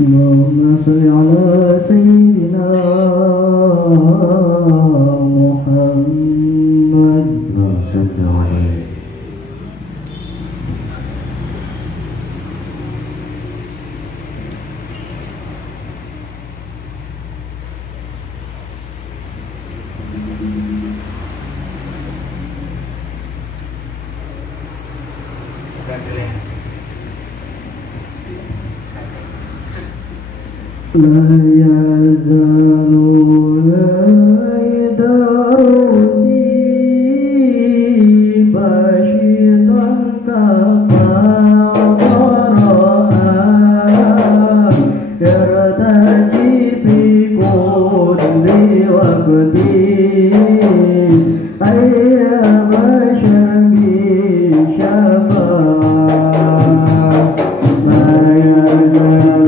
اللهم صل على سيدنا محمد صلى الله عليه. لا يزالون يدعوني بشيطا تقرأ يرتجي بكل وقت أيام شبي شفاعة لا يزال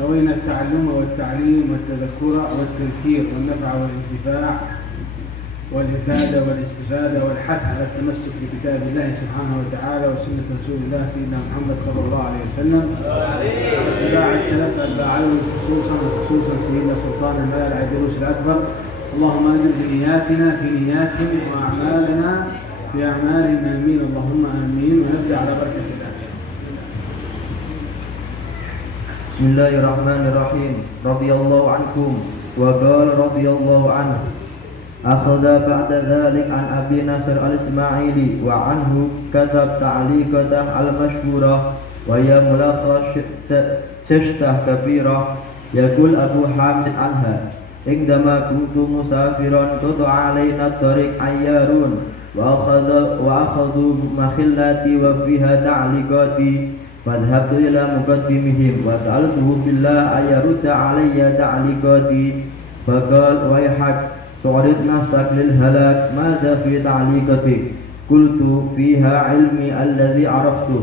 نوينا التعلم والتعليم والتذكر والتذكير والنفع والانتفاع والإفادة والاستفادة والحث على التمسك بكتاب الله سبحانه وتعالى وسنة رسول الله سيدنا محمد صلى الله عليه وسلم، واتباع السلف أتباعهم خصوصا سيدنا سلطان الملأ العيدروس الأكبر. اللهم أجر بنياتنا في نياتهم وأعمالنا في أعمالهم، آمين اللهم آمين. ونبدأ على بركة الله. بسم الله الرحمن الرحيم. رضي الله عنكم. وقال رضي الله عنه أخذ بعد ذلك عن أبي نصر الإسماعيلي وعنه كتب تعليقة المشهورة وهي ملخص ششتة كبيرة. يقول أبو حامد عنها: عندما كنت مسافرا قطع علينا الطريق عيارون وأخذوا مخلتي وفيها تعليقاتي، فذهبت إلى مقدمهم وسألته بالله أن يرد علي تعليقاتي، فقال: ويحك تعرض نفسك للهلاك، ماذا في تعليقتك؟ قلت: فيها علمي الذي عرفته.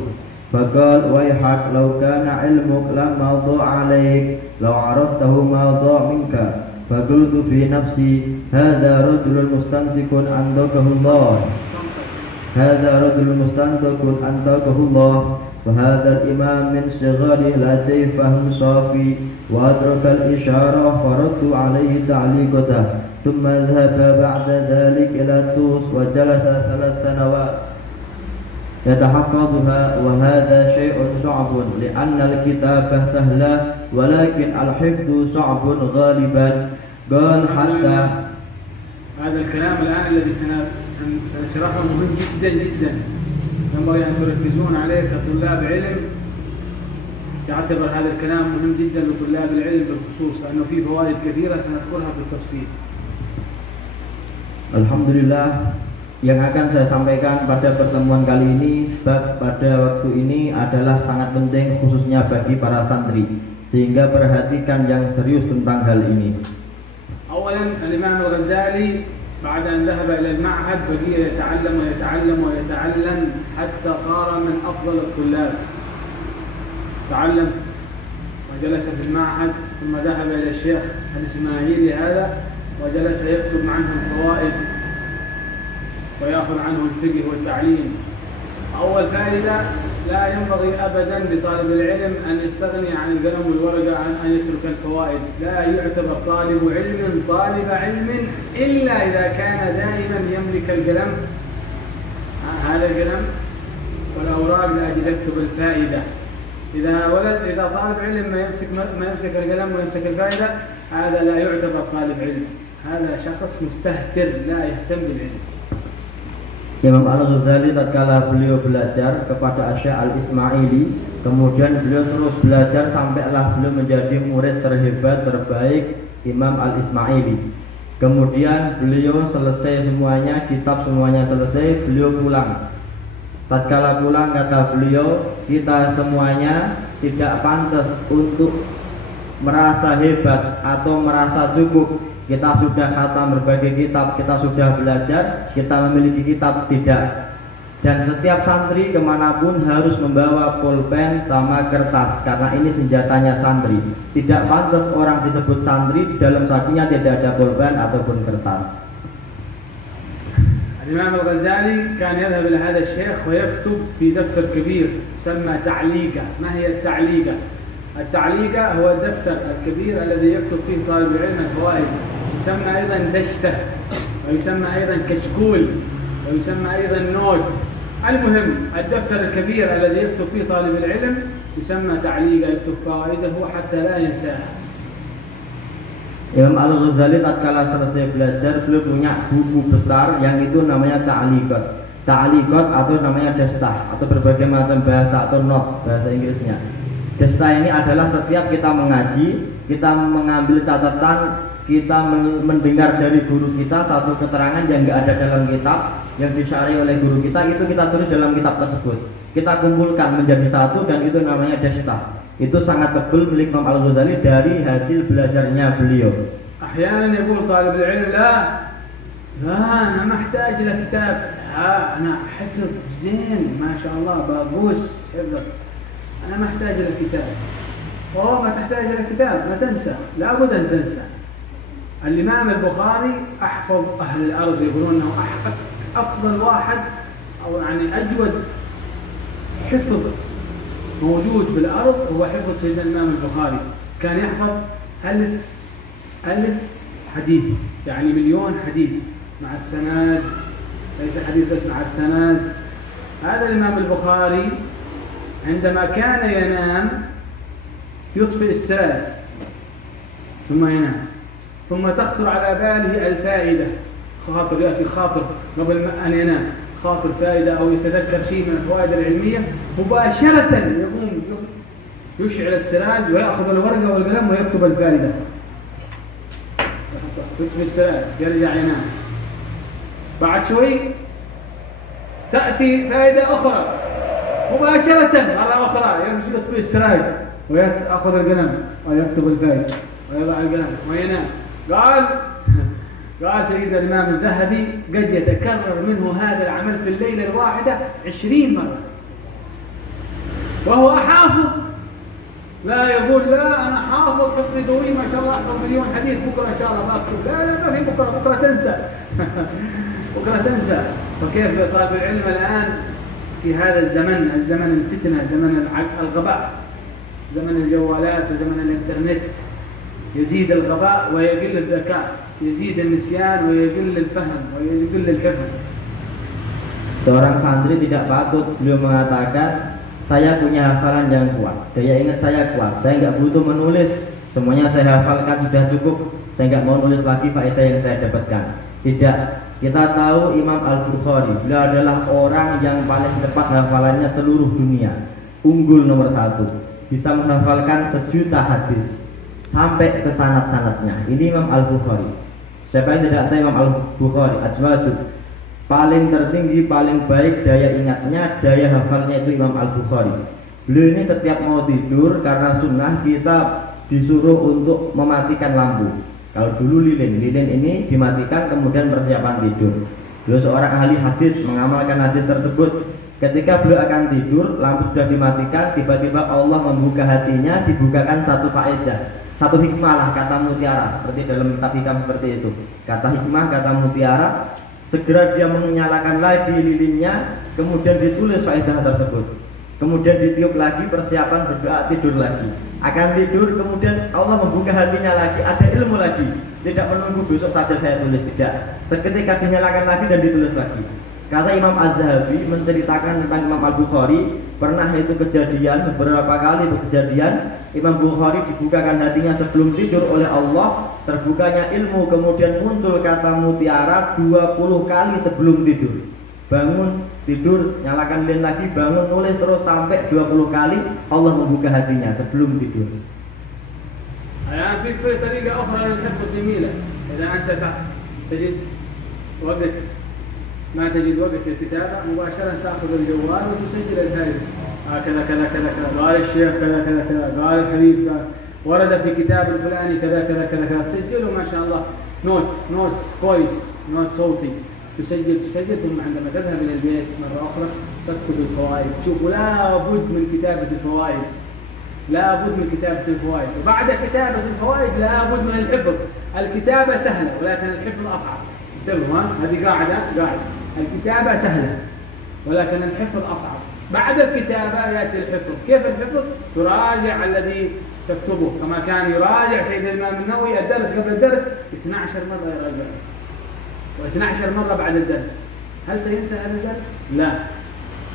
فقال: ويحك لو كان علمك لما ضاع عليك، لو عرفته ما ضاع منك. فقلت في نفسي: هذا رجل مستنطق أنطقه الله، هذا رجل مستنطق أنطقه الله. فهذا الإمام من صغاره لديه فهم صافي، وأدرك الإشارة فرد عليه تعليقته، ثم ذهب بعد ذلك إلى طوس وجلس 3 سنوات يتحفظها، وهذا شيء صعب لأن الكتابة سهلة ولكن الحفظ صعب غالبا. قال حتى هذا الكلام الآن الذي سنشرحه مهم جدا جدا، ينبغي أن تركزون عليه كطلاب علم. يعتبر هذا الكلام مهم جدا لطلاب العلم بالخصوص، لأنه فيه فوائد كثيرة سنذكرها بالتفصيل. Alhamdulillah, yang akan saya sampaikan pada pertemuan kali ini, sebab pada waktu ini adalah sangat penting khususnya bagi para santri, sehingga perhatikan yang serius tentang hal ini. أولا الإمام الغزالي بعد أن ذهب إلى المعهد بقي يتعلم ويتعلم ويتعلم حتى صار من أفضل الطلاب. تعلم وجلس في المعهد، ثم ذهب إلى الشيخ الإسماعيلي هذا وجلس يكتب عنه الفوائد ويأخذ عنه الفقه والتعليم. أول فائدة: لا ينبغي أبدا لطالب العلم أن يستغني عن القلم والورقة، عن أن يترك الفوائد. لا يعتبر طالب علم إلا إذا كان دائما يملك القلم، هذا القلم والأوراق لأجل يكتب الفائدة. إذا طالب علم ما يمسك القلم ويمسك الفائدة، هذا لا يعتبر طالب علم، هذا شخص مستهتر لا يهتم بالعلم. Imam Al-Ghazali tatkala beliau belajar kepada Syekh Al-Ismaili, kemudian beliau terus belajar sampailah beliau menjadi murid terhebat terbaik Imam Al-Ismaili. Kemudian beliau selesai semuanya, kitab semuanya selesai, beliau pulang. Tatkala pulang kata beliau, kita semuanya tidak pantas untuk merasa hebat atau merasa cukup. Kita sudah khatam berbagai kitab, kita sudah belajar, kita memiliki kitab, tidak. Dan setiap santri kemanapun harus membawa pulpen sama kertas, karena ini senjatanya santri. Tidak pantas orang disebut santri di dalam sakunya tidak ada pulpen ataupun kertas. الإمام الغزالي كان يذهب إلى هذا الشيخ ويكتب في دفتر كبير يسمى تعليقة. ما هي التعليقة؟ التعليقة هو الدفتر الكبير الذي يكتب فيه طالب العلم الفوائد، يسمى أيضا دشتة، ويسمى أيضا كشكول، ويسمى أيضا نوت. المهم الدفتر الكبير الذي يكتب فيه طالب العلم يسمى تعليقة، يكتب فوائده حتى لا ينساها. Imam Al-Ghazali tatkala selesai belajar, beliau punya buku besar yang itu namanya ta'liqat. Ta'liqat atau namanya dastah, atau berbagai macam bahasa atau not bahasa Inggrisnya. Dastah ini adalah setiap kita mengaji, kita mengambil catatan, kita mendengar dari guru kita satu keterangan yang enggak ada dalam kitab, yang disyarahi oleh guru kita, itu kita tulis dalam kitab tersebut. Kita kumpulkan menjadi satu dan itu namanya dastah. Itu sangat tebal milik Imam Al-Ghazali dari hasil belajarnya beliau. أحيانا يقول طالب العلم لا أنا محتاج لكتاب، أنا حفظ زين ما شاء الله باقوس حفظ، أنا محتاج لكتاب. ما تحتاج لكتاب، لا تنسى، لابد أن تنسى. الإمام البخاري أحفظ أهل الأرض، يقولون أنه أفضل واحد أو يعني أجود حفظ موجود في الأرض هو حفظ سيدنا الإمام البخاري. كان يحفظ ألف حديث، يعني 1,000,000 حديث مع السند، ليس حديث بس مع السند. هذا الإمام البخاري عندما كان ينام يطفئ السراج ثم ينام، ثم تخطر على باله الفائدة، خاطر يأتي خاطر قبل أن ينام، خاطر فائدة أو يتذكر شيء من الفوائد العلمية، مباشرة يقوم يشعل السراج ويأخذ الورقة والقلم ويكتب الفائدة، يطفئ السراج يرجع ينام. بعد شوي تأتي فائدة أخرى مباشرة مرة أخرى، يرجع يطفئ السراج ويأخذ القلم ويكتب الفائدة ويضع القلم وينام. قال سيدنا الإمام الذهبي قد يتكرر منه هذا العمل في الليلة الواحدة 20 مرة وهو حافظ. لا يقول لا أنا حافظ حفظي قوي ما شاء الله أحفظ 1,000,000 حديث بكرة إن شاء الله بكتب. لا ما في بكرة تنسى بكرة تنسى. فكيف طالب العلم الآن في هذا الزمن، الزمن الفتنة، زمن الغباء، زمن الجوالات وزمن الإنترنت، يزيد الغباء ويقل الذكاء، يزيد النسيان ويقل الفهم ويقل الحفظ. Seorang santri tidak patut beliau mengatakan saya punya hafalan yang kuat, daya ingat saya kuat, saya nggak butuh menulis, semuanya saya hafalkan sudah cukup, saya nggak mau nulis lagi faedah yang saya dapatkan. Tidak, kita tahu Imam Al-Bukhari beliau adalah orang yang paling cepat hafalannya seluruh dunia, unggul nomor 1, bisa menghafalkan 1.000.000 hadis sampai ke sanad-sanadnya. Ini Imam Al-Bukhari. Siapa yang tidak tahu Imam Al-Bukhari? Ajwadu, paling tertinggi, paling baik daya ingatnya, daya hafalnya itu Imam Al-Bukhari. Beliau ini setiap mau tidur karena sunnah kita disuruh untuk mematikan lampu. Kalau dulu lilin ini dimatikan kemudian persiapan tidur. Beliau seorang ahli hadis, mengamalkan hadis tersebut. Ketika beliau akan tidur, lampu sudah dimatikan, tiba-tiba Allah membuka hatinya, dibukakan satu faedah, satu hikmah lah, kata mutiara, seperti dalam kitab hikam seperti itu. Kata hikmah, kata mutiara, segera dia menyalakan lagi lilinnya, kemudian ditulis faedah tersebut, kemudian ditiup lagi, persiapan berdoa, tidur lagi. Akan tidur, kemudian Allah membuka hatinya lagi, ada ilmu lagi, tidak menunggu besok saja saya tulis, tidak, seketika dinyalakan lagi dan ditulis lagi. Kata Imam Az-Zahabi menceritakan tentang Imam Al-Bukhari, pernah itu kejadian, beberapa kali itu kejadian, Imam Bukhari dibukakan hatinya sebelum tidur oleh Allah, terbukanya ilmu, kemudian muncul kata mutiara 20 kali sebelum tidur. Bangun, tidur, nyalakan lilin lagi, bangun, nulis terus sampai 20 kali Allah membuka hatinya sebelum tidur. الآن في طريقة أخرى للحفظ جميلة. إذا أنت تجد وقت ما تجد وقت للكتابة، مباشرة تأخذ الجوال وتسجل الفائدة، كذا كذا كذا كذا، قال الشيخ كذا كذا كذا، قال الحبيب كذا، ورد في كتاب الفلاني كذا كذا كذا كذا، تسجله ما شاء الله، نوت كويس، نوت صوتي، تسجل ثم عندما تذهب إلى البيت مرة أخرى تكتب الفوائد. شوفوا لا بد من كتابة الفوائد، لا بد من كتابة الفوائد، وبعد كتابة الفوائد لا بد من الحفظ. الكتابة سهلة ولكن الحفظ أصعب. انتبهوا، هذه قاعدة. الكتابة سهلة ولكن الحفظ أصعب. بعد الكتابة يأتي الحفظ. كيف الحفظ؟ تراجع الذي تكتبه كما كان يراجع سيد الإمام النووي الدرس قبل الدرس 12 مرة يراجع، و12 مرة بعد الدرس. هل سينسى هذا الدرس؟ لا.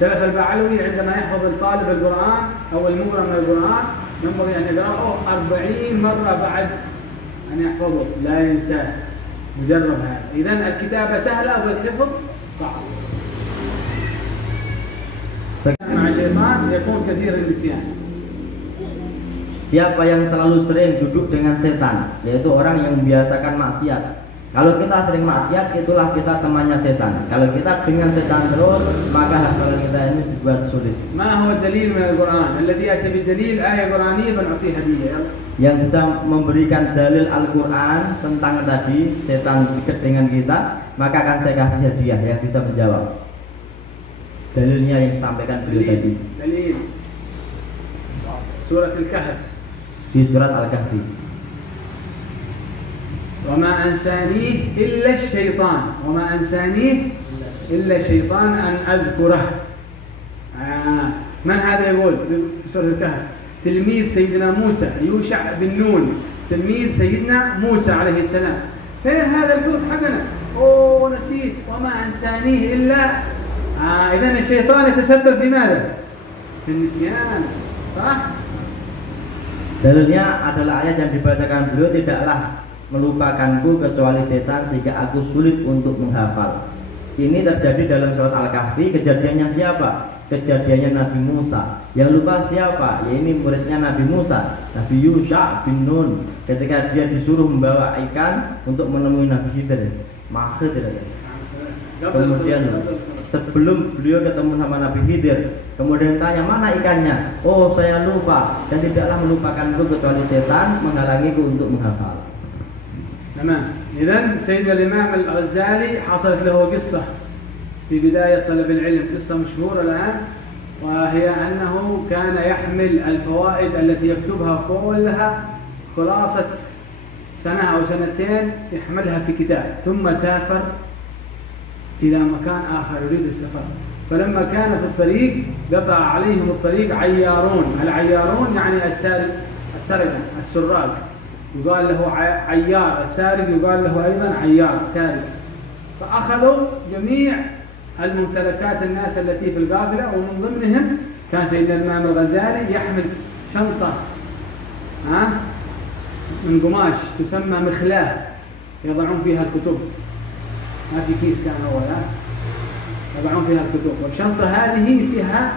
سلف البعلوي عندما يحفظ الطالب القرآن أو المورى من القرآن ينبغي أن يقرأه 40 مرة بعد أن يحفظه، لا ينساه. مجرب هذا. إذن الكتابة سهلة والحفظ صعب. مع الشيطان يكون كثير النسيان. Siapa yang selalu sering duduk dengan setan, yaitu orang yang membiasakan maksiat. Kalau kita sering maksiat, itulah kita temannya setan. Kalau kita dengan setan terus, maka hafalan kita ini dibuat sulit. Ma huwa dalil min al-Quran? Alladhi ya'ti bid-dalil ayat Qur'aniyah nu'tihi hadiyah. Yang bisa memberikan dalil Al-Quran tentang tadi setan dekat dengan kita, maka akan saya kasih hadiah yang bisa menjawab. Dalilnya yang disampaikan beliau tadi. Dalil. Surat Al-Kahf. Di surat Al-Kahfi. وما أنسانيه إلا الشيطان، وما أنسانيه إلا الشيطان أن أذكره. من هذا يقول في سورة الكهف؟ تلميذ سيدنا موسى يوشع بن نون، تلميذ سيدنا موسى عليه السلام. فين هذا الحوت حقنا؟ أوه نسيت، وما أنسانيه إلا إذن الشيطان يتسبب في ماذا؟ في النسيان، صح؟ Dalilnya adalah ayat yang dibacakan beliau, tidaklah melupakanku kecuali setan sehingga aku sulit untuk menghafal. Ini terjadi dalam surat Al-Kahfi. Kejadiannya siapa? Kejadiannya Nabi Musa. Yang lupa siapa? Ya ini muridnya Nabi Musa, Nabi Yusha bin Nun, ketika dia disuruh membawa ikan untuk menemui Nabi Khidir. Kemudian sebelum beliau ketemu sama Nabi Khidir, kemudian tanya mana ikannya? Oh saya lupa, dan tidaklah melupakanku kecuali setan menghalangiku untuk menghafal. تمام. إذن سيدنا الإمام الغزالي حصلت له قصة في بداية طلب العلم، قصة مشهورة الآن، وهي أنه كان يحمل الفوائد التي يكتبها كلها خلاصة سنة أو سنتين، يحملها في كتاب، ثم سافر إلى مكان آخر يريد السفر. فلما كان في الطريق قطع عليهم الطريق عيارون. العيارون يعني السرقة، السراق، يقال له عيار، السارق يقال له أيضا عيار سارق. فأخذوا جميع الممتلكات الناس التي في القافلة، ومن ضمنهم كان سيدنا الإمام الغزالي يحمل شنطة من قماش تسمى مخلاة يضعون فيها الكتب، ما في كيس كان أول، يضعون فيها الكتب، والشنطة هذه فيها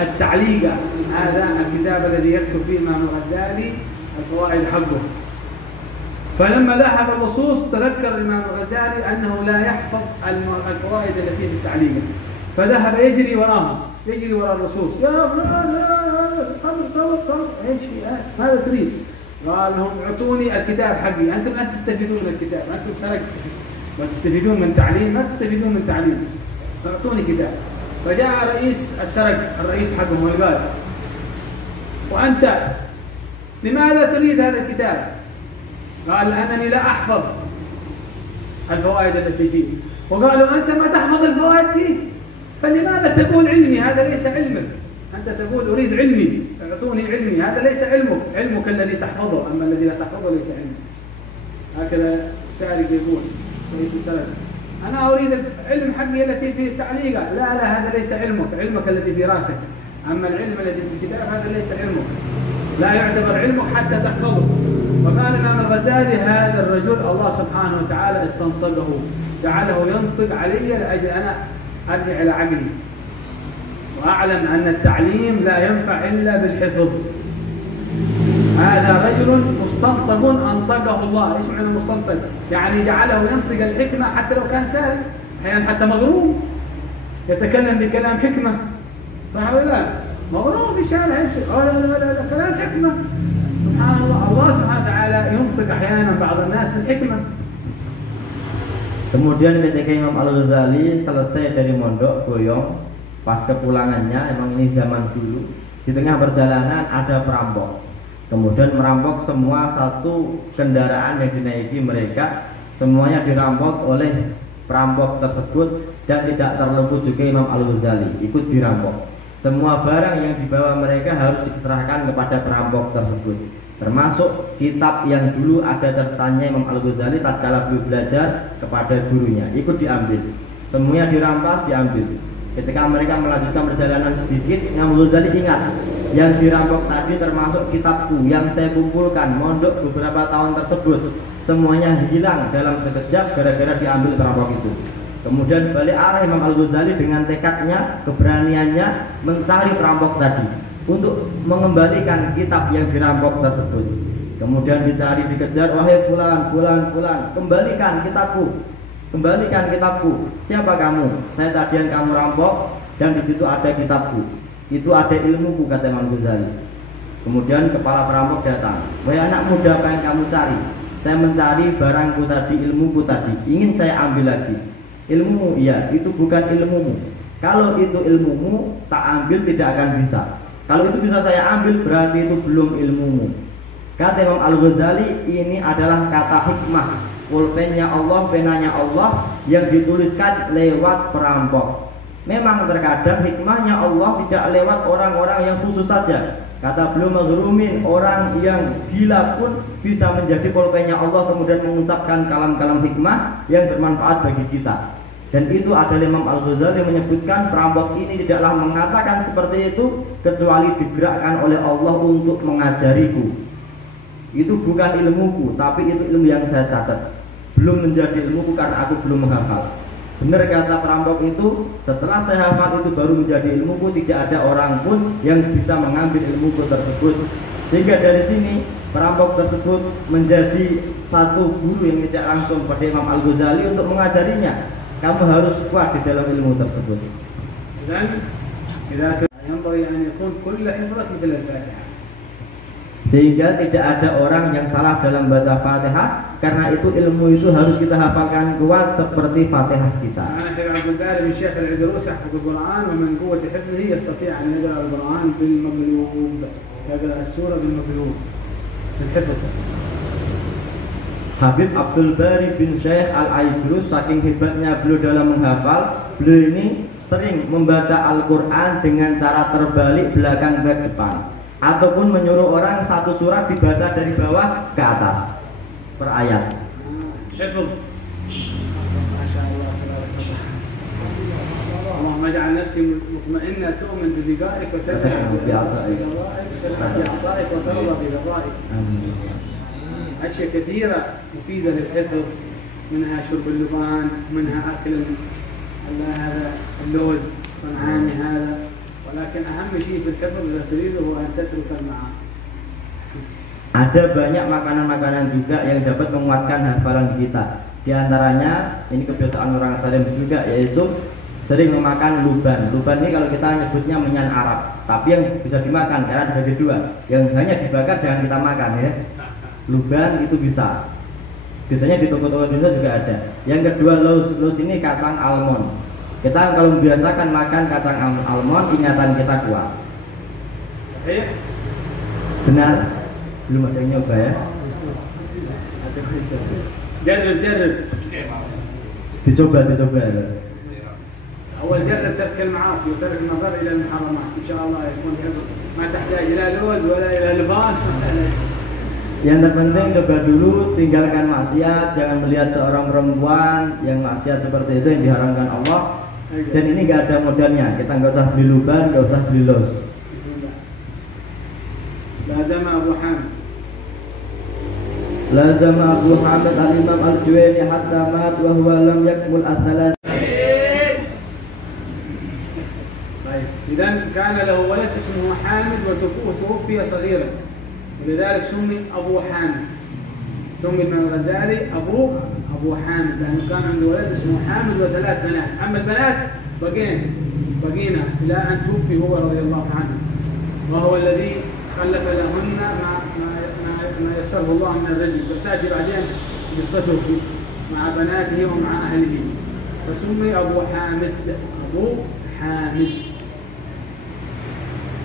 التعليقة، هذا الكتاب الذي يكتب فيه الإمام الغزالي الفوائد حقه. فلما ذهب اللصوص تذكر الإمام الغزالي أنه لا يحفظ الفوائد التي في التعليقة، فذهب يجري وراهم، يجري وراء اللصوص، يا فلان صبر ايش في ماذا تريد؟ قال لهم اعطوني الكتاب حقي، أنتم لا تستفيدون من الكتاب، أنتم سرقتوا وتستفيدون من تعليم، ما تستفيدون من تعليم، فاعطوني كتاب. فجاء رئيس السرق، الرئيس حقهم وقال وأنت لماذا تريد هذا الكتاب؟ قال أنني لا أحفظ الفوائد التي فيه. وقالوا أنت ما تحفظ الفوائد فيه، فلماذا تقول علمي؟ هذا ليس علمك، أنت تقول أريد علمي، اعطوني علمي، هذا ليس علمك، علمك الذي تحفظه، أما الذي لا تحفظه ليس علمك. هكذا السارق يقول رئيس السرقة، أنا أريد العلم حقي التي في التعليقة، لا هذا ليس علمك، علمك الذي في راسك، أما العلم الذي في الكتاب هذا ليس علمك، لا يعتبر علمك حتى تحفظه. وقال الإمام الغزالي هذا الرجل الله سبحانه وتعالى استنطقه، جعله ينطق علي لأجل أنا أرجع إلى عقلي وأعلم أن التعليم لا ينفع إلا بالحفظ. هذا رجل مستنطق أنطقه الله. إيش معنى مستنطق؟ يعني جعله ينطق الحكمة حتى لو كان سارق، أحيانا حتى مغروم يتكلم بكلام حكمة، صح ولا لا؟ مغروم في الشارع هذا كلام حكمة، سبحان الله. الله سبحانه وتعالى ينطق أحيانا بعض الناس بالحكمة. Kemudian ketika Imam Al-Ghazali selesai dari mondok Boyong, pas kepulangannya, emang ini zaman dulu, di tengah perjalanan ada perampok. Kemudian merampok semua satu kendaraan yang dinaiki mereka, semuanya dirampok oleh perampok tersebut, dan tidak terluput juga Imam Al-Ghazali ikut dirampok. Semua barang yang dibawa mereka harus diserahkan kepada perampok tersebut, termasuk kitab yang dulu ada tertanya Imam Al-Ghazali tatkala beliau belajar kepada gurunya, ikut diambil. Semuanya dirampas, diambil. Ketika mereka melanjutkan perjalanan sedikit, Imam Al-Ghazali ingat, yang dirampok tadi termasuk kitabku yang saya kumpulkan mondok beberapa tahun tersebut, semuanya hilang dalam sekejap gara-gara diambil perampok itu. Kemudian balik arah Imam Al-Ghazali dengan tekadnya, keberaniannya mencari perampok tadi untuk mengembalikan kitab yang dirampok tersebut. Kemudian dicari, dikejar, wahai fulan, kembalikan kitabku, kembalikan kitabku. Siapa kamu? Saya tadi yang kamu rampok, dan di situ ada kitabku. Itu ada ilmuku, kata Imam Ghazali. Kemudian kepala perampok datang, wahai anak muda, apa yang kamu cari? Saya mencari barangku tadi, ilmuku tadi, ingin saya ambil lagi. Ilmumu, iya, itu bukan ilmumu. Kalau itu ilmumu, tak ambil tidak akan bisa. Kalau itu bisa saya ambil, berarti itu belum ilmumu. Kata Imam Al-Ghazali, ini adalah kata hikmah, pulpennya Allah, penanya Allah yang dituliskan lewat perampok. Memang terkadang hikmahnya Allah tidak lewat orang-orang yang khusus saja. Kata beliau, maghrumin, orang yang gila pun bisa menjadi pulpennya Allah, kemudian mengucapkan kalam-kalam hikmah yang bermanfaat bagi kita. Dan itu adalah Imam Al-Ghazali menyebutkan perampok ini tidaklah mengatakan seperti itu kecuali digerakkan oleh Allah untuk mengajariku. Itu bukan ilmuku, tapi itu ilmu yang saya catat. Belum menjadi ilmuku karena aku belum menghafal. Benar kata perampok itu, setelah saya hafal itu baru menjadi ilmuku. Tidak ada orang pun yang bisa mengambil ilmuku tersebut. Sehingga dari sini perampok tersebut menjadi satu guru yang tidak langsung pada Imam Al-Ghazali untuk mengajarinya. Kamu harus kuat di dalam ilmu tersebut. Dan tidak ينبغي أن يكون كل حفظك مثل الفاتحة. Sehingga tidak ada orang yang salah dalam baca Fatihah, karena itu ilmu itu harus kita hafalkan kuat seperti Fatihah kita. أنا حفظ عبد الباري من شيخ العدروس يحفظ القرآن ومن قوة حفظه يستطيع أن يقرأ القرآن بالمقلوب، يقرأ السورة بالمقلوب بالحفظ. Habib Abdul Bari bin Syekh Al-Aidrus, saking hebatnya beliau dalam menghafal, beliau ini sering membaca Al-Quran dengan cara terbalik belakang ke depan, ataupun menyuruh orang satu surat dibaca dari bawah ke atas per ayat. حفظ ما شاء الله تبارك الله. اللهم اجعل نفسي مطمئنة تؤمن بلقائك وتفرح بعطائك وترضى بقضائك. أشياء كثيرة مفيدة للحفظ، منها شرب اللبان، منها أكل هذا اللوز الصنعاني هذا، ولكن أهم شيء في الحفظ إذا تريده هو أن تترك المعاصي. Ada banyak makanan-makanan juga yang dapat menguatkan hafalan kita. Di antaranya, ini kebiasaan orang Salim juga, yaitu sering memakan luban. Luban ini kalau kita nyebutnya menyan Arab, tapi yang bisa dimakan karena ada dua. Yang hanya dibakar jangan kita makan ya. Luban itu bisa. Biasanya di toko-toko Indonesia juga ada. Yang kedua, laus ini kacang almond. Kita kalau membiasakan makan kacang almond, ingatan kita kuat. Benar? Belum ada yang nyoba ya? جرب Dicoba. أول جرب ترك المعاصي وترك النظر إلى المحرمات، إن شاء الله يكون حفظ ما تحتاج إلى لوز ولا إلى لبان. Yang terpenting coba dulu tinggalkan maksiat, jangan melihat seorang perempuan yang maksiat seperti itu yang diharamkan Allah. Dan ini nggak ada modalnya, kita nggak usah beli luban, nggak usah beli los. لازم أبو حامد Lazam Abu Hamid al-Imam al-Juwaini hatta mat wa huwa lam yakmul as-salat. طيب إذا كان له ولد اسمه حامد وتوفي صغيرا، ولذلك سمي أبو حامد. سمي ابن الغزالي أبو حامد لأنه كان عنده ولد اسمه حامد وثلاث بنات. أما البنات بقينا إلى أن توفي هو رضي الله عنه، وهو الذي خلف لهن ما يسره الله من الرزق، وتأتي بعدين قصته مع بناته ومع أهله، فسمي أبو حامد.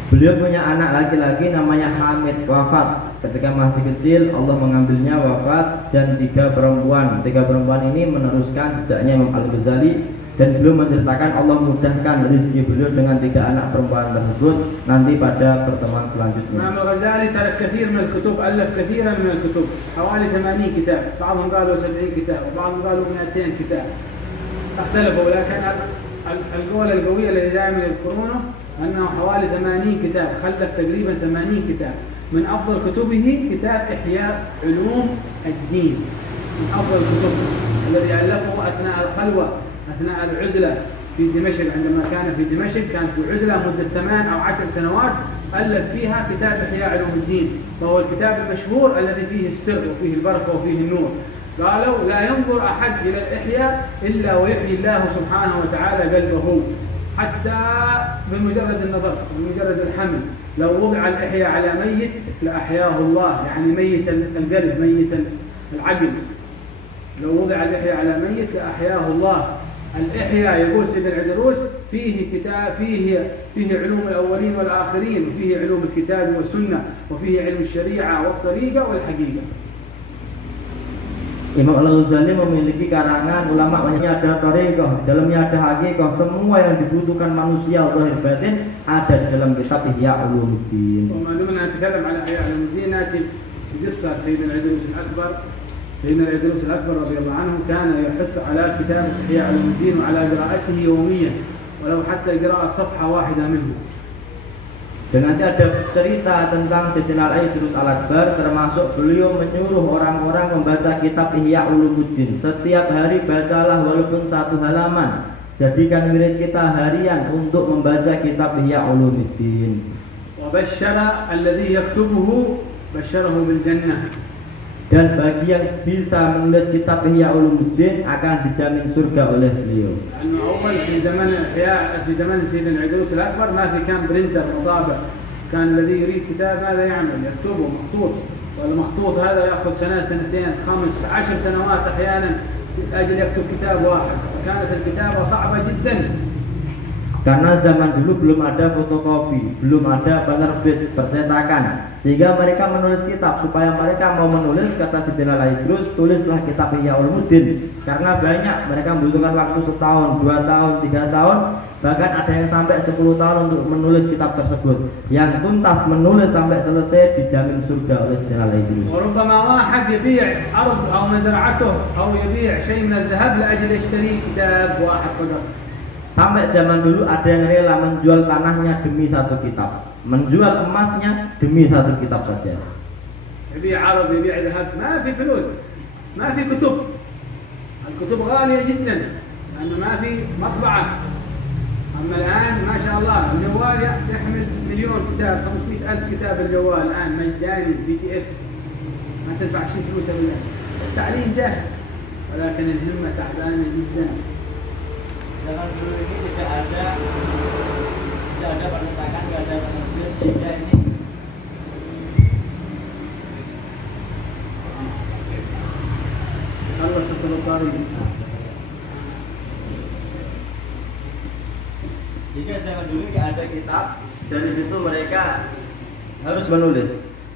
Beliau punya anak laki-laki namanya Hamid, wafat ketika masih kecil. Allah mengambilnya wafat, dan tiga perempuan ini meneruskan jejaknya Imam Al-Ghazali. Dan beliau menceritakan Allah mudahkan rezeki beliau dengan tiga anak perempuan tersebut nanti pada pertemuan selanjutnya. Imam Al-Ghazali ترك كثير من الكتب، ألف كثيرا من الكتب، حوالي 80 كتاب، بعضهم قالوا 70 كتاب، وبعضهم قالوا 200 كتاب، اختلفوا. لكن القول القوي الذي دائما يذكرونه أنه حوالي 80 كتاب، خلف تقريبا 80 كتاب. من أفضل كتبه كتاب إحياء علوم الدين، من أفضل الكتب الذي ألفه أثناء الخلوة، أثناء العزلة في دمشق. عندما كان في دمشق كان في عزلة مدة 8 أو 10 سنوات، ألف فيها كتاب إحياء علوم الدين، وهو الكتاب المشهور الذي فيه السر وفيه البركة وفيه النور. قالوا لا ينظر أحد إلى الإحياء إلا ويحيي الله سبحانه وتعالى قلبه، حتى بمجرد النظر بمجرد الحمل. لو وضع الإحياء على ميت لأحياه الله، يعني ميت القلب ميت العقل. لو وضع الإحياء على ميت لأحياه الله. الإحياء يقول سيد العيدروس فيه كتاب فيه علوم الأولين والآخرين، وفيه علوم الكتاب والسنة، وفيه علم الشريعة والطريقة والحقيقة. Imam Al-Ghazali memiliki karangan ulama banyak, ada thariqah, dalamnya ada hakikah, semua yang dibutuhkan manusia zahir batin ada di dalam kitab Ihya Ulumuddin. وما دمنا نتكلم على إحياء علوم الدين نأتي بقصة سيدنا العيدروس الأكبر. سيدنا العيدروس الأكبر رضي الله عنه كان يحث على كتابة إحياء علوم الدين وعلى قراءته يوميا ولو حتى قراءة صفحة واحدة منه. Dan nanti ada cerita tentang Sayyidina Al-Idrus Al-Akbar, termasuk beliau menyuruh orang-orang membaca kitab Ihya Ulumuddin. Setiap hari bacalah walaupun 1 halaman. Jadikan wirid kita harian untuk membaca kitab Ihya Ulumuddin. وبشر الذي يكتبه بشره بالجنة. Dan bagi yang bisa menulis kitab Ihya Ulumuddin akan dijamin surga oleh beliau. لأنه أول في زمن سيدنا العيدروس الأكبر ما في كان برينتر مطابع، كان الذي يريد كتاب ماذا يعمل؟ يكتبه مخطوط، والمخطوط هذا يأخذ سنة 2 5 10 سنوات أحيانا أجل يكتب كتاب واحد، فكانت الكتابة صعبة جدا. Karena zaman dulu belum ada fotokopi, belum ada penerbit percetakan, sehingga mereka menulis kitab. Supaya mereka mau menulis, kata Sayyidina Al-Idrus, tulislah kitab Ihya Ulumuddin. Karena banyak, mereka membutuhkan waktu 1 tahun, 2 tahun, 3 tahun, bahkan ada yang sampai 10 tahun untuk menulis kitab tersebut. Yang tuntas menulis sampai selesai dijamin surga oleh Sayyidina Al-Idrus. وربما واحد يبيع أرض أو مزرعته أو يبيع شيء من الذهب لأجل يشتري كتاب واحد فقط. Sampai zaman dulu ada yang rela menjual tanahnya demi 1 kitab, menjual emasnya demi 1 kitab saja. يبيع عرض يبيع ذهب، ما في فلوس، ما في كتب. الكتب غالية جدا لأنه ما في مطبعة. أما الآن ما شاء الله الجوال يحمل 1,000,000 كتاب، 500,000 كتاب الجوال الآن مجاني PDF، ما تدفع شيء فلوس أبدا. التعليم جاهز ولكن الهمة تعبانة جدا. Zaman dulu ini tidak ada percetakan, tidak ada penerbit, sehingga ini Allah sebelum hari. Jika zaman dulu tidak ada kitab, dari situ mereka harus menulis,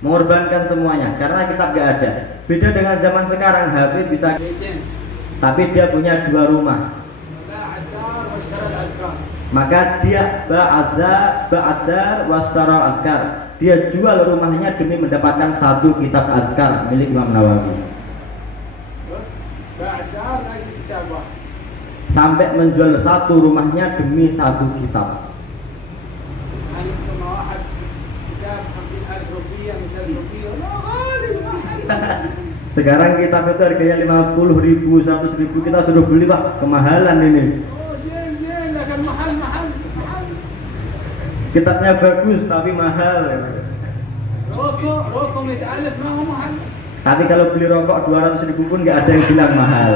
mengorbankan semuanya karena kitab tidak ada. Beda dengan zaman sekarang, HP bisa, tapi dia punya 2 rumah. Maka dia ba'adar washtara azkar. Dia jual rumahnya demi mendapatkan 1 kitab azkar milik Imam Nawawi. Sampai menjual 1 rumahnya demi 1 kitab. Sekarang kitab itu harganya 50.000, 100.000, kita sudah beli, Pak, kemahalan ini. Kitabnya bagus tapi mahal. Rokok 100,000 ما هو mahal. Tapi kalau beli rokok 200.000 pun nggak ada yang bilang mahal.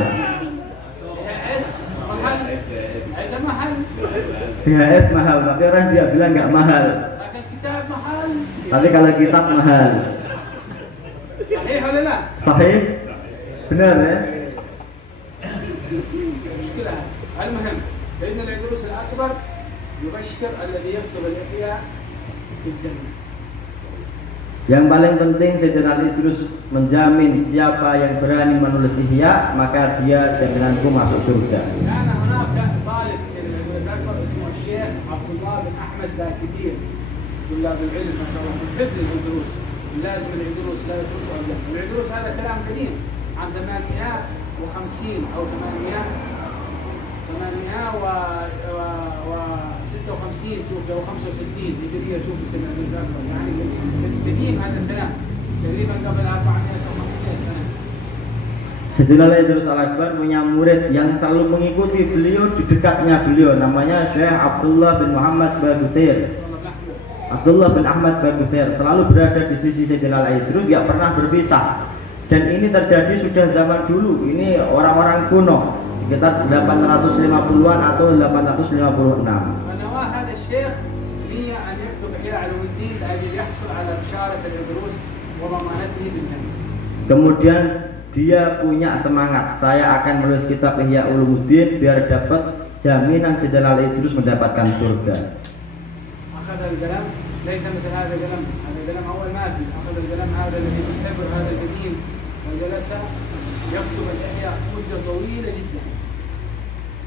BHS mahal, tapi orang juga bilang nggak mahal. Tapi kalau kitab mahal. Sahih atau tidak? Sahih? Benar ya? مشكلة. المهم سيدنا العيدروس الأكبر يبشر الذي يكتب الإحياء في الجنة. Yang paling penting Sayyidina Al-Idrus menjamin siapa yang berani menulis Ihya maka dia jaminanku masuk surga. كان هناك طالب سيدنا العيدروس الأكبر اسمه الشيخ عبد الله بن أحمد باكتير، طلاب العلم ما شاء الله من حفظ العيدروس، لازم العيدروس لا يتركه أبدا. العيدروس هذا كلام قديم عن 850 أو 856 توفي أو 65 هجرية توفي سيدنا العيدروس الأكبر، يعني قديم هذا الكلام تقريبا قبل 450 سنة. Sayyidina Al-Idrus Al-Akbar punya murid yang selalu mengikuti beliau, di dekatnya beliau, namanya Syekh Abdullah bin Muhammad Bagutir. Abdullah bin Ahmad Bagutir selalu berada di sisi Sayyidina Al-Idrus, tidak pernah berpisah. Dan ini terjadi sudah zaman dulu, ini orang-orang kuno, sekitar 850-an atau 856. فنواه هذا الشيخ نية أن يكتب إحياء علوم الدين لأجل يحصل على بشارة العيدروس وضمانته بالجنة. Kemudian dia punya semangat, saya akan menulis kitab Ihya Ulumuddin biar dapat jaminan si Jalal Idrus mendapatkan surga. أخذ القلم ليس مثل هذا القلم، هذا القلم أول ما في، أخذ القلم هذا الذي يعتبر هذا القديم وجلس يكتب الإحياء مدة طويلة جدا.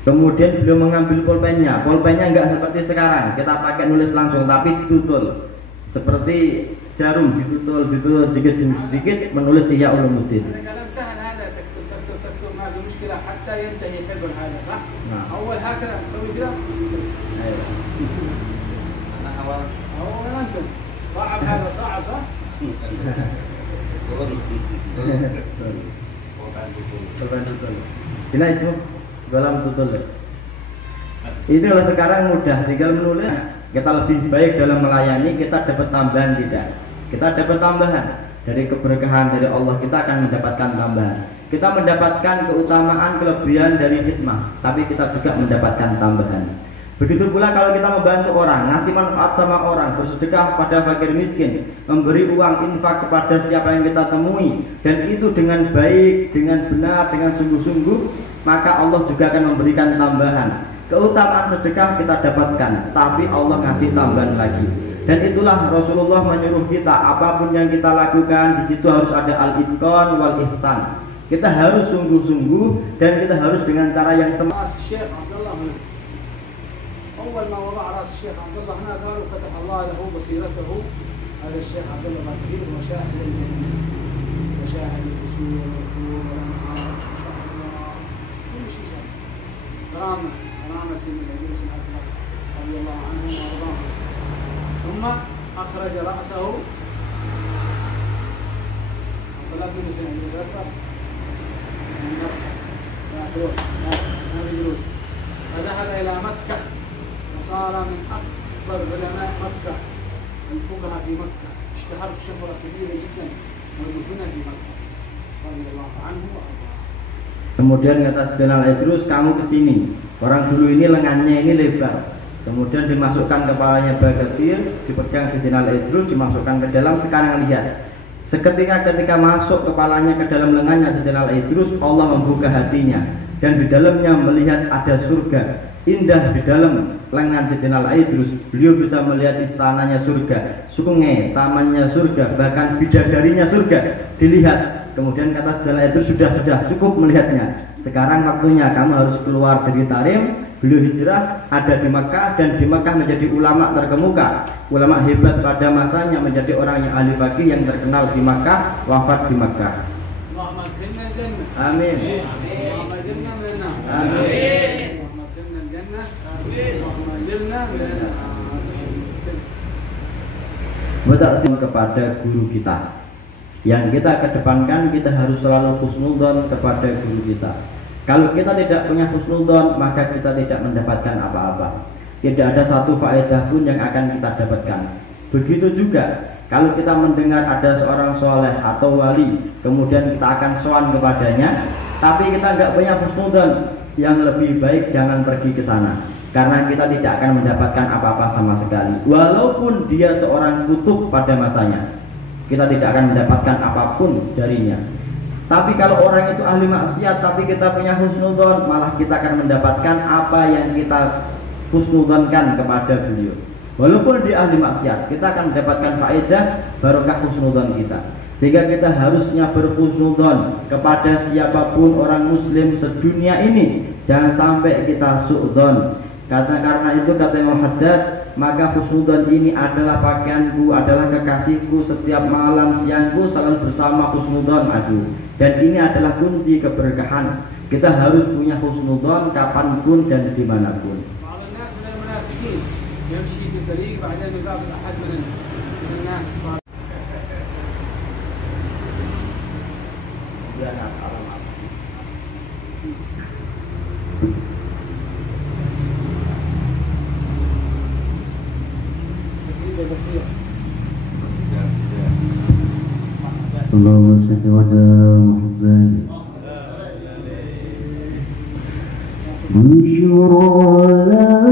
Kemudian beliau mengambil pulpennya. Pulpennya enggak seperti sekarang, kita pakai nulis langsung, tapi ditutul seperti jarum, ditutul sedikit demi sedikit menulis Ihya Ulumuddin. القلم سهل هذا، تكتب تكتب تكتب ما في مشكلة حتى ينتهي حبر هذا، صح؟ نعم. أول هكذا تسوي كذا. Ayo. أول أنت صعب هذا، صعب صح؟ Pulpen tutul. Bila itu dalam tutul. Itulah sekarang mudah, tinggal menulis. Kita lebih baik dalam melayani, kita dapat tambahan tidak? Kita dapat tambahan dari keberkahan dari Allah, kita akan mendapatkan tambahan. Kita mendapatkan keutamaan kelebihan dari hikmah, tapi kita juga mendapatkan tambahan. Begitu pula kalau kita membantu orang, ngasih manfaat sama orang, bersedekah pada fakir miskin, memberi uang infak kepada siapa yang kita temui, dan itu dengan baik, dengan benar, dengan sungguh-sungguh, maka Allah juga akan memberikan tambahan. Keutamaan sedekah kita dapatkan, tapi Allah ngasih tambahan lagi. Dan itulah Rasulullah menyuruh kita, apapun yang kita lakukan, di situ harus ada al-itqan wal ihsan. Kita harus sungguh-sungguh dan kita harus dengan cara yang راس الشيخ عبد الله هنا. أول ما وضع راس الشيخ عبد الله هنا قالوا فتح الله له بصيرته. هذا الشيخ عبد الله الكبير وشاهد الجنة وشاهد الأصول والقبور والأنهار كل شيء شاهد. كرامة سيدنا العجوز الأكبر رضي الله عنه وأرضاه. ثم أخرج رأسه عبد الله بن سيدنا العجوز الأكبر فذهب إلى مكة وصار من أكبر علماء مكة الفقهاء في مكة، اشتهرت شهرة كبيرة جدا ودفن في مكة رضي الله عنه وأرضاه. Kemudian kata Sayyidina Idrus, kamu kesini. Orang dulu ini lengannya ini lebar. Kemudian dimasukkan kepalanya Bagatir, dipegang Sayyidina Idrus, dimasukkan ke dalam. Sekarang lihat, ketika masuk kepalanya ke dalam lengannya Sayyidina Idrus, Allah membuka hatinya dan di dalamnya melihat ada surga. Indah di dalam lengan Sayyidina Idrus, beliau bisa melihat istananya surga, sungai, tamannya surga, bahkan bidadarinya surga dilihat. Kemudian kata Sayyidina Idrus, sudah cukup melihatnya. Sekarang waktunya kamu harus keluar dari Tarim. Beliau hijrah, ada di Makkah, dan di Makkah menjadi ulama terkemuka, ulama hebat pada masanya, menjadi orang yang ahli fikih yang terkenal di Makkah, wafat di Makkah. اللهم اكرمنا الجنة. Amin. اللهم اجرنا من النار. Amin. اللهم اكرمنا الجنة. اللهم اجرنا من النار. Bertakzim kepada guru kita. Yang kita kedepankan, kita harus selalu husnudzon kepada guru kita. Kalau kita tidak punya husnudzon, maka kita tidak mendapatkan apa-apa. Tidak ada satu faedah pun yang akan kita dapatkan. Begitu juga kalau kita mendengar ada seorang soleh atau wali, kemudian kita akan sowan kepadanya, tapi kita nggak punya husnudzon, yang lebih baik jangan pergi ke sana, karena kita tidak akan mendapatkan apa-apa sama sekali. Walaupun dia seorang kutub pada masanya, kita tidak akan mendapatkan apapun darinya. Tapi kalau orang itu ahli maksiat, tapi kita punya husnudzon, malah kita akan mendapatkan apa yang kita husnudzonkan kepada beliau. Walaupun dia ahli maksiat, kita akan mendapatkan faedah barokah husnudzon kita. Sehingga kita harusnya berhusnudzon kepada siapapun orang muslim sedunia ini. Jangan sampai kita su'dzon. Karena itu kata Imam Haddad, maka husnudzon ini adalah pakaianku, adalah kekasihku, setiap malam siangku selalu bersama husnudzon aku. Dan ini adalah kunci keberkahan. Kita harus punya husnudzon kapanpun dan dimanapun. بعض الناس من المنافقين يمشي في الطريق بعدين يقابل أحد من الناس الصالحين. بسيط. اللهم صل على محمد انشر لنا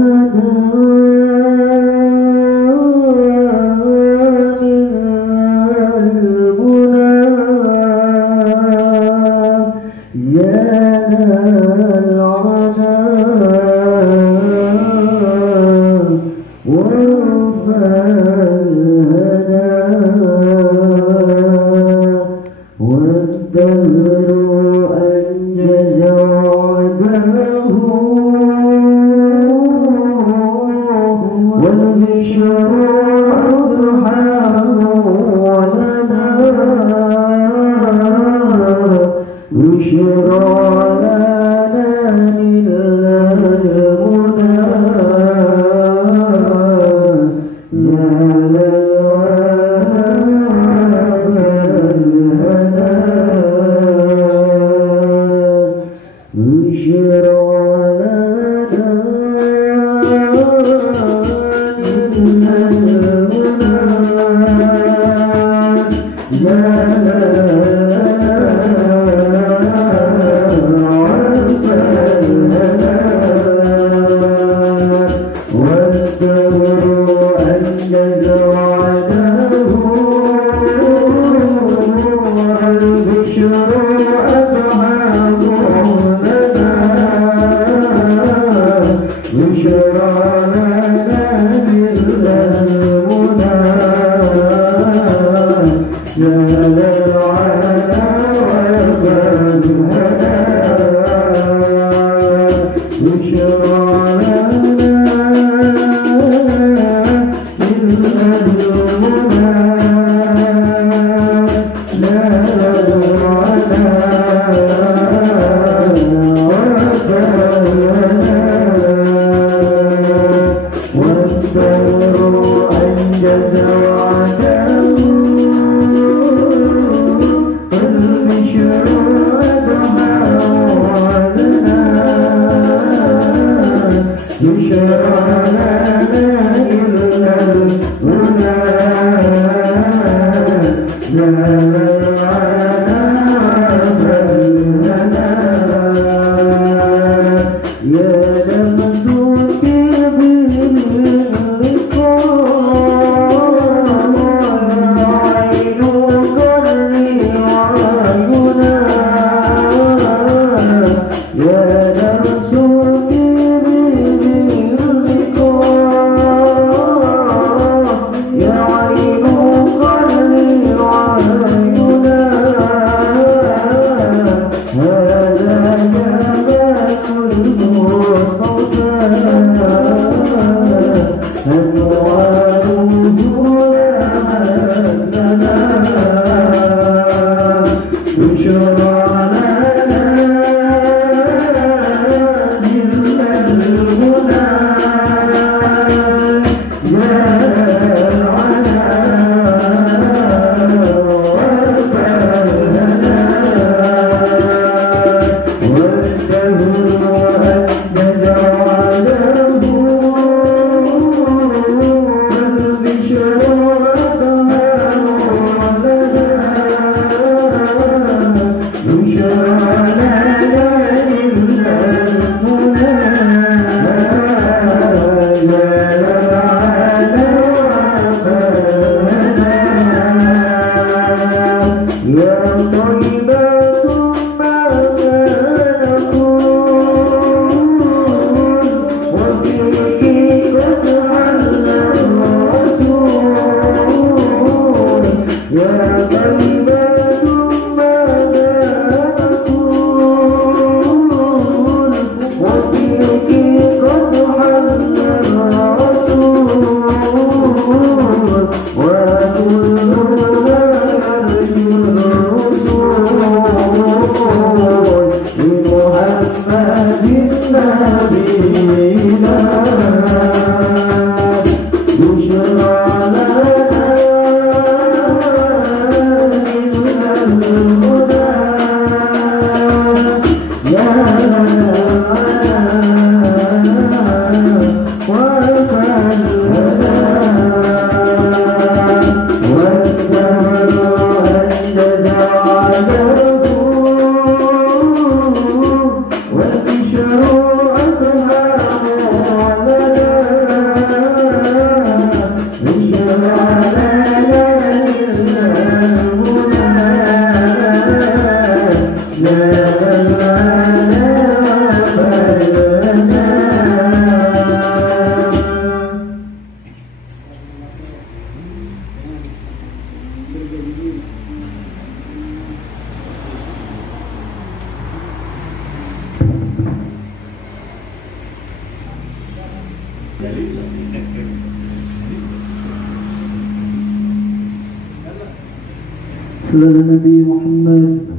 Saudara Nabi Muhammad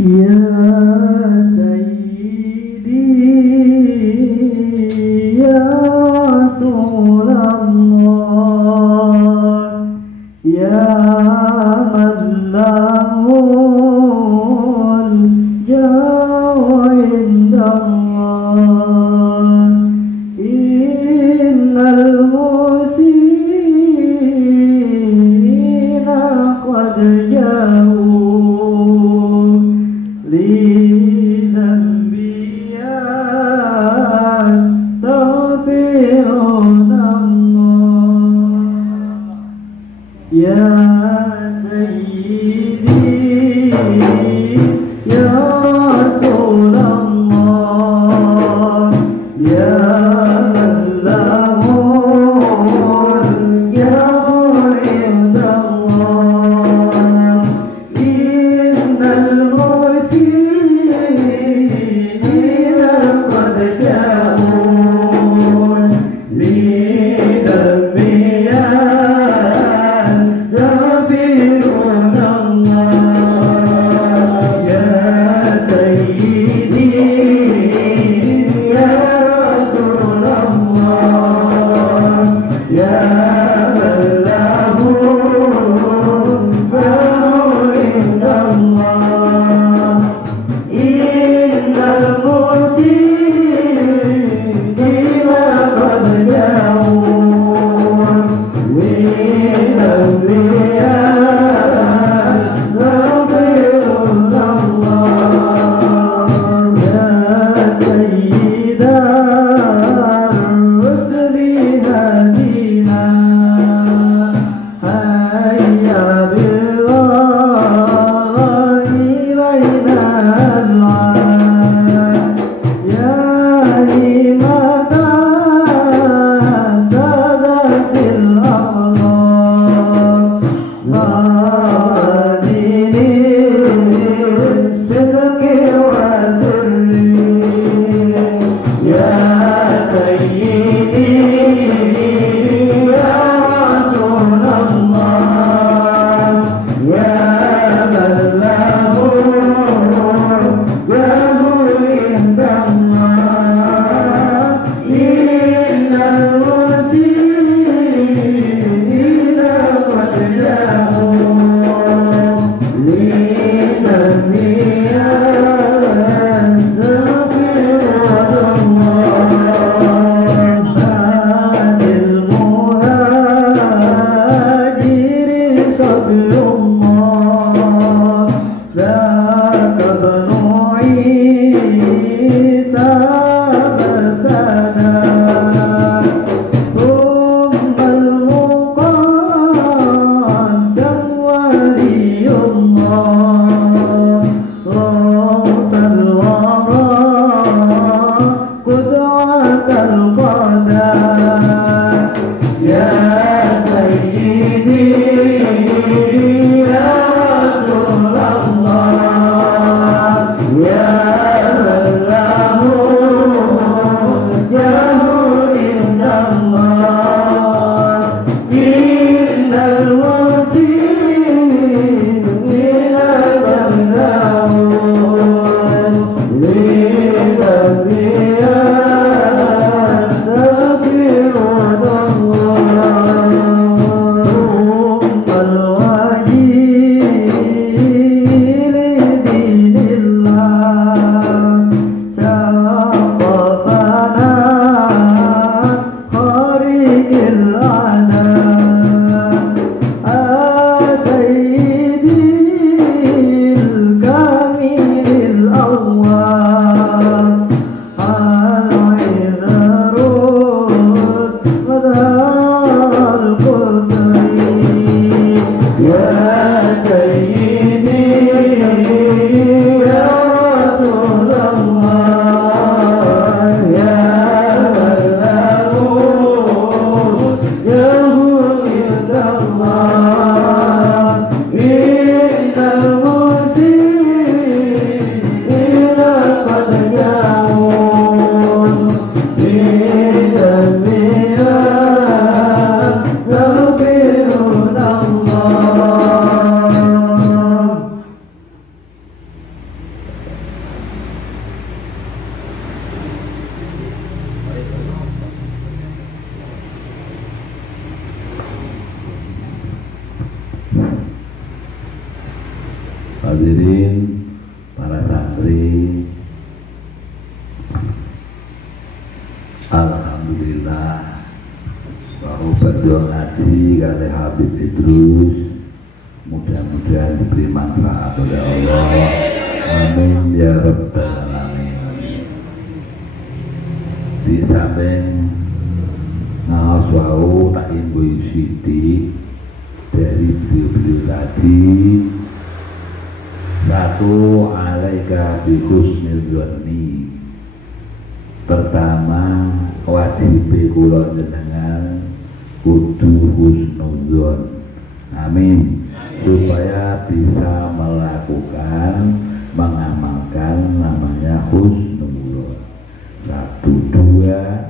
Ya Sayyidi Ya Rasulullah Ya man lahul jawa indallah Innal muslimin يا سيدي يا رسول الله يا من له يا مريد الله إن المرسلين قد جاءوا للأنبياء يستغفرون الله يا سيدي يا رسول الله يا من له عند الله إن المرسلين قد جاءوا للأنبياء يستغفرون الله يا سيد الرسل هدينا هيا بالله بين العالم يا همة سادت الأخلاق وعادل الصدق والسر يا سيدي يا رسول الله يا من له عند الله إن المرسلين قد جاءوا للأنبياء يستغفرون الله بعد المهاجر صبر الله ذاك ابن عيسى مسنا ثم المقدم ولي الله روض الورى قدوة القدر يا سيدي يا رسول الله يا من له عند الله إن المرسلين قد جاءوا للأنبياء يستغفرون الله ثم الوجيه لدين الله شرفنا خارج العنان سيدي الكامل الأول العذر مدار القدري يا سيدي يا رسول الله يا من له عند الله إن المرسلين قد جاءوا للأنبياء يستغفرون الله Hadirin para santri, alhamdulillah bahwa berdoa ngaji kali Habib Idrus mudah-mudahan diberi manfaat oleh Allah. Amin ya rabbal alamin. Di samping ngawas wau tak imbu sithik dari beliau-beliau tadi. Satu, alaika bi husnil dzanni. Pertama, wajib kula jenengan kudu husnudzon. Amin. Supaya bisa melakukan, mengamalkan namanya husnudzon. Satu, dua,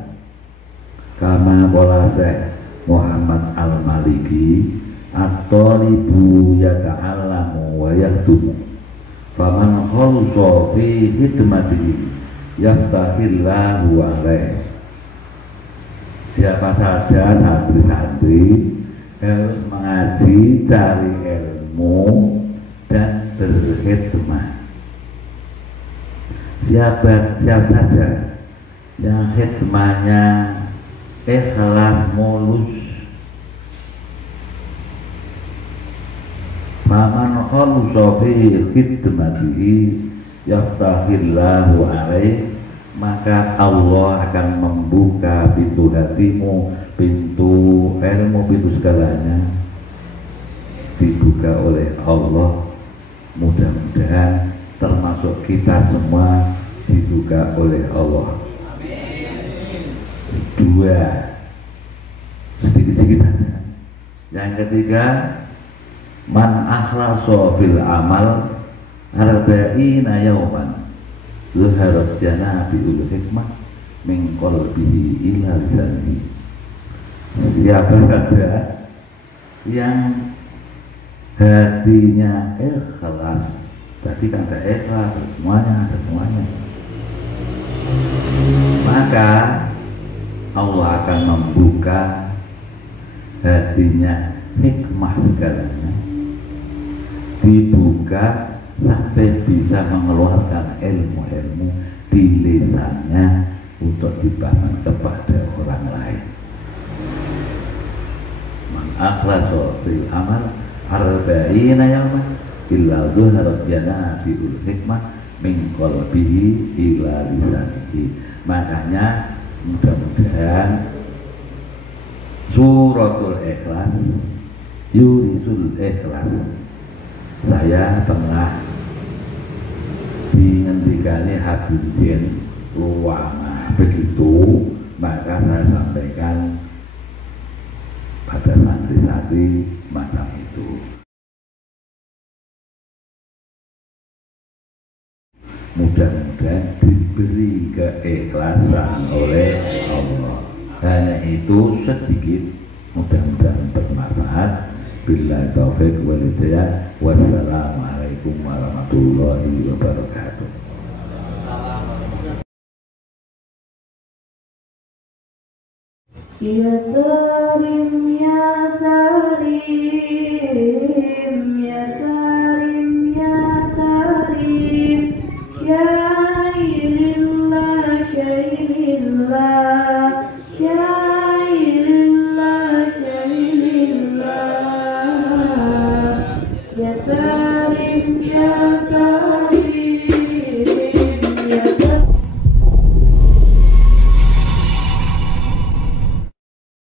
kama qala Syekh Muhammad Al-Maliki at-thalibu yata'allamu wa yahdumu faman khalsa fi hidmatihi yaftahillahu alaih. Siapa saja santri-santri harus mengaji, cari ilmu dan berkhidmat. Siapa saja yang khidmatnya ikhlas mulus, faman khalsa fi khidmatihi yaftahillahu alaih, maka Allah akan membuka pintu hatimu, pintu ilmu, pintu segalanya dibuka oleh Allah. Mudah-mudahan termasuk kita semua dibuka oleh Allah. Dua, sedikit-sedikit saja. Yang ketiga, man akhlasa fil amal arba'ina yawman zuharat jana bi'ul hikmah min qalbihi ila lisanihi. Siapa saja yang hatinya ikhlas, tadi kan ada ikhlas, ada semuanya, maka Allah akan membuka hatinya hikmah segalanya, dibuka sampai bisa mengeluarkan ilmu-ilmu di lisannya untuk dibangun kepada orang lain. Man akhlasa fil amal arba'ina yawman illa zuharat janabiul hikmah min qalbihi ila lisanihi. Makanya mudah-mudahan suratul ikhlas, yurisul ikhlas, saya pernah dihentikannya Habibin Luwana begitu, maka saya sampaikan pada santri-santri macam itu. Mudah-mudahan diberi keikhlasan oleh Allah. Hanya itu sedikit, mudah-mudahan bermanfaat. Billahi taufiq wal hidayah. Wassalamualaikum warahmatullahi wabarakatuh. Ya Karim ya